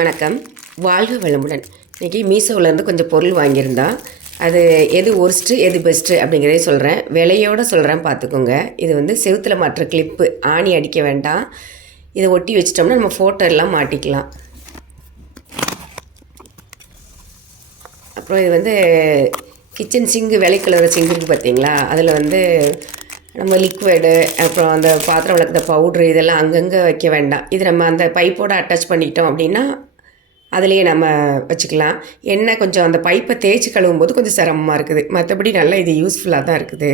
வணக்கம். வாழ்க வளமுடன். இன்றைக்கி மீஷோவிலேருந்து கொஞ்சம் பொருள் வாங்கியிருந்தோம். அது எது ஒர்ஸ்ட்டு எது பெஸ்ட்டு அப்படிங்கிறதே சொல்கிறேன். விலையோடு சொல்கிறேன், பார்த்துக்கோங்க. இது வந்து செவுத்தில் மாட்டுற கிளிப்பு, ஆணி அடிக்க வேண்டாம். இதை ஒட்டி வச்சிட்டோம்னா நம்ம ஃபோட்டோ எல்லாம் மாட்டிக்கலாம். அப்புறம் இது வந்து கிச்சன் சிங்கு, வெள்ளை கலர் சிங்கு இருக்குது பார்த்தீங்களா, அதில் வந்து நம்ம லிக்விடு, அப்புறம் அந்த பாத்திரம் விளக்குற பவுட்ரு இதெல்லாம் அங்கங்கே வைக்க வேண்டாம். இது நம்ம அந்த பைப்போடு அட்டாச் பண்ணிக்கிட்டோம் அப்படின்னா அதிலேயே நம்ம வச்சுக்கலாம். என்ன கொஞ்சம் அந்த பைப்பை தேய்ச்சி கழுவும் போது கொஞ்சம் சிரமமாக இருக்குது. மற்றபடி நல்லா இது யூஸ்ஃபுல்லாக தான் இருக்குது.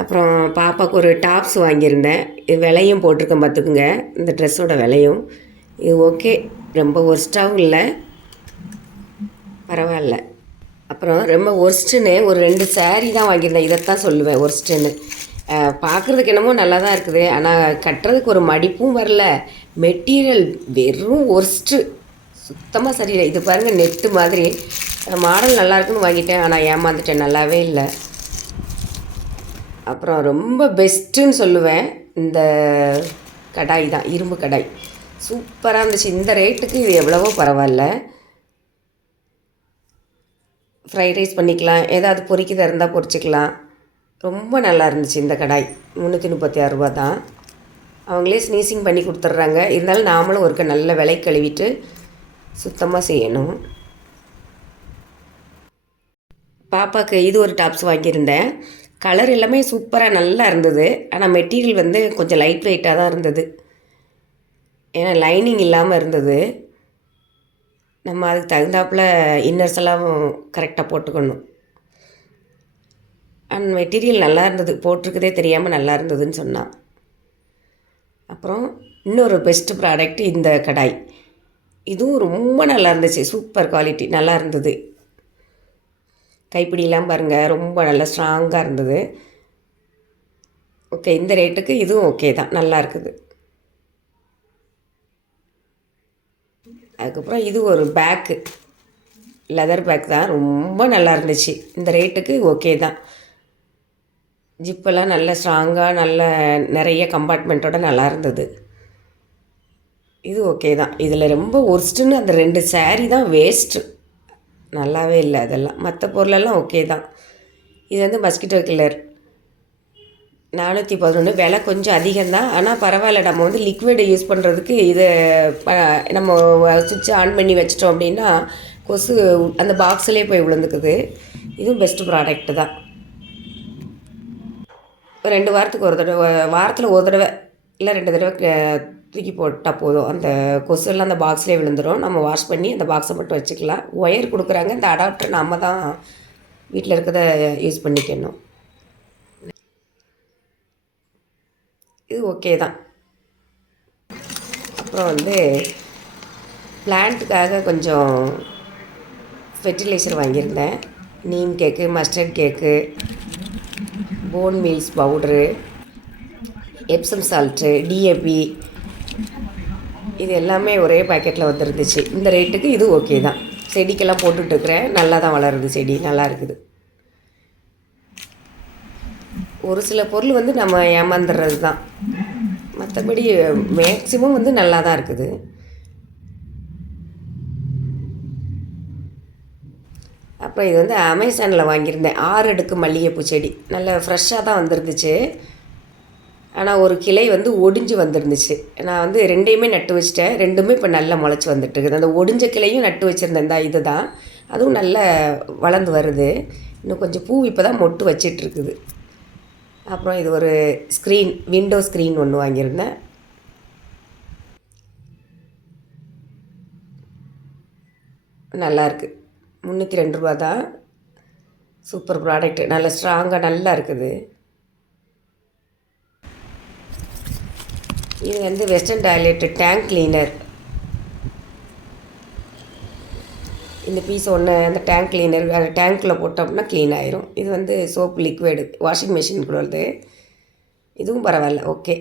அப்புறம் பாப்பாவுக்கு ஒரு டாப்ஸ் வாங்கியிருந்தேன். இது விலையும் போட்டிருக்கேன், பார்த்துக்குங்க. இந்த ட்ரெஸ்ஸோட விலையும் இது ஓகே, ரொம்ப ஒர்ஸ்ட்டாகவும் இல்லை, பரவாயில்ல. அப்புறம் ரொம்ப ஒர்ஸ்ட்டுன்னு ஒரு 2 சாரீ தான் வாங்கியிருந்தேன். இதைத்தான் சொல்லுவேன் ஒர்ஸ்ட்டுன்னு. பார்க்குறதுக்கு என்னமோ நல்லா தான் இருக்குது, ஆனால் கட்டுறதுக்கு ஒரு மடிப்பும் வரல. மெட்டீரியல் வெறும் ஒர்ஸ்ட்டு, சுத்தமாக சரியில்லை. இது பாருங்கள், நெட்டு மாதிரி. மாடல் நல்லா இருக்குன்னு வாங்கிட்டேன், ஆனால் ஏமாந்துட்டேன், நல்லாவே இல்லை. அப்புறம் ரொம்ப பெஸ்ட்டுன்னு சொல்லுவேன் இந்த கடாய் தான், இரும்பு கடாய். சூப்பராக இருந்துச்சு. இந்த ரேட்டுக்கு இது எவ்வளவோ பரவாயில்ல. ஃப்ரைட் ரைஸ் பண்ணிக்கலாம், ஏதாவது பொரிக்கிறதா இருந்தால் பொரிச்சிக்கலாம். ரொம்ப நல்லா இருந்துச்சு இந்த கடாய். 336 ரூபா தான். அவங்களே ஸ்னீசிங் பண்ணி கொடுத்துட்றாங்க. இருந்தாலும் நாமளும் ஒருக்க நல்ல விலை கழுவிட்டு சுத்தமாக செய்யணும். பாப்பாவுக்கு இது ஒரு டாப்ஸ் வாங்கியிருந்தேன். கலர் எல்லாமே சூப்பராக நல்லா இருந்தது. ஆனால் மெட்டீரியல் வந்து கொஞ்சம் லைட் வெயிட்டாக தான் இருந்தது. ஏன்னா லைனிங் இல்லாமல் இருந்தது. நம்ம அதுக்கு தகுந்தாப்பில் இன்னர்ஸ் எல்லாம் கரெக்டாக போட்டுக்கணும். அண்ட் மெட்டீரியல் நல்லா இருந்தது, போட்டிருக்கதே தெரியாமல் நல்லா இருந்ததுன்னு சொன்னான். அப்புறம் இன்னொரு பெஸ்ட்டு ப்ராடக்ட் இந்த கடாய். இதுவும் ரொம்ப நல்லா இருந்துச்சு, சூப்பர் குவாலிட்டி, நல்லா இருந்தது. கைப்பிடியெல்லாம் பாருங்கள், ரொம்ப நல்லா ஸ்ட்ராங்காக இருந்தது. ஓகே, இந்த ரேட்டுக்கு இதுவும் ஓகே தான், நல்லா இருக்குது. அதுக்கப்புறம் இது ஒரு பேக்கு, லெதர் பேக் தான், ரொம்ப நல்லா இருந்துச்சு. இந்த ரேட்டுக்கு ஓகே தான். ஜிப்பெல்லாம் நல்ல ஸ்ட்ராங்காக, நல்ல நிறைய கம்பார்ட்மெண்ட்டோட நல்லா இருந்தது. இது ஓகே தான். இதில் ரொம்ப ஒர்ஸ்ட்டுன்னு அந்த 2 சாரீ தான் வேஸ்ட்டு, நல்லாவே இல்லை. அதெல்லாம் மற்ற பொருளெல்லாம் ஓகே தான். இது வந்து மஸ்கிட்டோ கில்லர் 411. விலை கொஞ்சம் அதிகம்தான், ஆனால் பரவாயில்ல. நம்ம வந்து லிக்விடு யூஸ் பண்ணுறதுக்கு இதை நம்ம சுவிட்ச் ஆன் பண்ணி வச்சிட்டோம் அப்படின்னா கொசு அந்த பாக்ஸ்லேயே போய் விழுந்துக்குது. இதுவும் பெஸ்ட்டு ப்ராடக்ட்டு தான். 2 வாரத்துக்கு ஒரு தடவை, வாரத்தில் ஒரு தடவை இல்லை 2 தடவை தூக்கி போட்டால் போதும். அந்த கொசுலாம் அந்த பாக்ஸ்லேயே விழுந்துடும். நம்ம வாஷ் பண்ணி அந்த பாக்ஸை மட்டும் வச்சுக்கலாம். ஒயர் கொடுக்குறாங்க, இந்த அடாப்டர் நம்ம தான் வீட்டில் இருக்கிறத யூஸ் பண்ணிக்கணும். இது ஓகே தான். அப்புறம் வந்து பிளான்ட்டுக்காக கொஞ்சம் ஃபெர்டிலைசர் வாங்கியிருந்தேன். Neem cake, mustard cake, bone meals powder, Epsom salt, DAP, இது எல்லாமே ஒரே பாக்கெட்டில் வந்துருந்துச்சு. இந்த ரேட்டுக்கு இது ஓகே தான். செடிக்கெல்லாம் போட்டுட்ருக்குறேன், நல்லா தான் வளருது செடி, நல்லா இருக்குது. ஒரு சில பொருள் வந்து நம்ம ஏமாந்துடுறது தான், மற்றபடி மேக்ஸிமம் வந்து நல்லா தான் இருக்குது. அப்புறம் இது வந்து அமேசானில் வாங்கியிருந்தேன். 6 அடுக்கு மல்லிகைப்பூ செடி, நல்ல ஃப்ரெஷ்ஷாக தான் வந்துருந்துச்சு. ஆனால் ஒரு கிளை வந்து ஒடிஞ்சு வந்துருந்துச்சு. நான் வந்து 2யுமே நட்டு வச்சிட்டேன். 2மே இப்போ நல்லா முளைச்சி வந்துட்டுருக்குது. அந்த ஒடிஞ்ச கிளையும் நட்டு வச்சுருந்தேன் தான், இது தான். அதுவும் நல்லா வளர்ந்து வருது. இன்னும் கொஞ்சம் பூ இப்போ தான் மொட்டு வச்சிட்ருக்குது. அப்புறம் இது ஒரு ஸ்க்ரீன், விண்டோ ஸ்க்ரீன் ஒன்று வாங்கியிருந்தேன். நல்லாயிருக்கு. 302 ரூபா தான். சூப்பர் ப்ராடக்ட்டு, நல்ல ஸ்ட்ராங்காக நல்லா இருக்குது. இது வந்து வெஸ்டர்ன் டாய்லெட்டு டேங்க் கிளீனர். இந்த பீஸ் ஒன்று அந்த டேங்க் கிளீனர் டேங்க்கில் போட்டோம்னா க்ளீன் ஆயிரும். இது வந்து சோப்பு லிக்விடு, வாஷிங் மிஷினுக்குள்ளது. இதுவும் பரவாயில்ல, ஓகே.